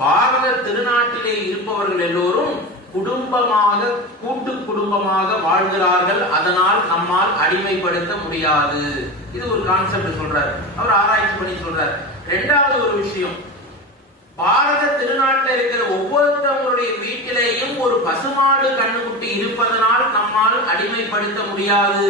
பாரத திருநாட்டிலே இருப்பவர்கள் எல்லோரும் குடும்பமாக கூட்டு குடும்பமாக வாழ்கிறார்கள், அதனால் நம்மால் அடிமைப்படுத்த முடியாது. இது ஒரு கான்செப்ட் சொல்றார், அவர் ஆராய்ச்சி பண்ணி சொல்றார். இரண்டாவது ஒரு விஷயம், பாரத திருநாட்டில் இருக்கிற ஒவ்வொருத்தவங்களுடைய வீட்டிலேயும் ஒரு பசுமாடு கண்ணுக்குட்டி இருப்பதனால் நம்மால் அடிமைப்படுத்த முடியாது.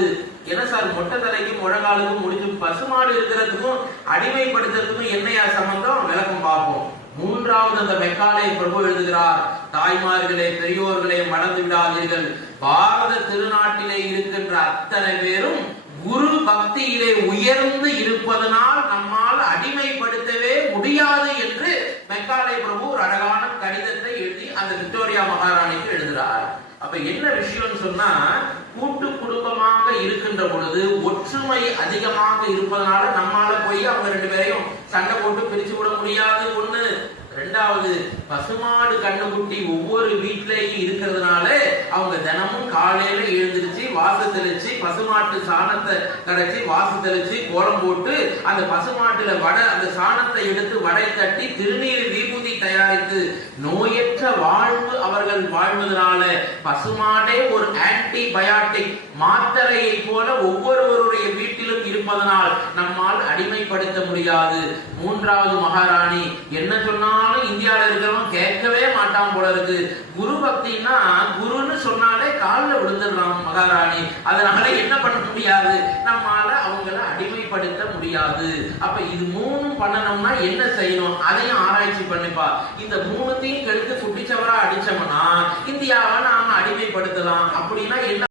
என்ன சார், மொட்டை தலைக்கும் முழங்காலுக்கும் முடிஞ்சு பசுமாடு இருக்கிறதுக்கும் அடிமைப்படுத்துறதுக்கும் என்னையா சம்பந்தம்? விளக்கம் பார்ப்போம். மூன்றாவது அந்த மெக்காலே பிரபு எழுதுகிறார், தாய்மார்களே பெரியோர்களே மறந்து விடாதீர்கள், பாரத திருநாட்டிலே இருக்கின்ற அத்தனை பேரும் குரு பக்தியிலே உயர்ந்து இருப்பதனால் நம்மால் அடிமைப்படுத்தவே முடியாது என்று மெக்காலே பிரபு ஒரு அழகான கடிதத்தை எழுதி அந்த விக்டோரியா மகாராணிக்கு எழுதுகிறார். அப்ப என்ன விஷயம்னு சொன்னா, கூட்டு குடும்பமாக இருக்கின்ற பொழுது ஒற்றுமை அதிகமாக இருப்பதனால நம்மால போய் அவங்க ரெண்டு பேரையும் சண்டை போட்டு பிரிச்சு விட முடியாது. ஒண்ணு. ரெண்டாவது, பசுமாடு கண்ணுக்குட்டி ஒவ்வொரு வீட்டிலேயும் இருக்கிறதுனால அவங்க தினமும் காலையில எழுந்திருச்சு வாச தெளிச்சு பசுமாட்டு சாணத்தை கரைச்சி வாச தெளிச்சு கோலம் போட்டு அந்த பசுமாட்டுல அந்த சாணத்தை எடுத்து வடை தட்டி திருநீர் விபூதி தயாரித்து நோயற்ற வாழ்வு அவர்கள் வாழ்வதனால பசுமாடே ஒரு ஆன்டிபயாட்டிக் மாத்திரையை போல ஒவ்வொருவருடைய வீட்டிலும் இருப்பதனால் நம்மால் அடிமைப்படுத்த முடியாது. மூன்றாவது மகாராணி, என்ன சொன்னாலும் இந்தியாவில் இருக்கிறவங்க கேட்கவே மாட்டான் போல இருக்கு. குரு பக்தினா குருன்னு சொன்னாலே காலில் விழுந்துடுறான் மகாராணி, அதனால என்ன பண்ண முடியாது, நம்மால அவங்கள அடிமைப்படுத்த முடியாது. அப்ப இது மூணும் பண்ணணும்னா என்ன செய்யணும், அதையும் ஆராய்ச்சி பண்ணிப்பா. இந்த மூணுத்தையும் கெடுத்து குட்டிச்சவரா அடிச்சோம்னா இந்தியாவை நாம அடிமைப்படுத்தலாம். அப்படின்னா என்ன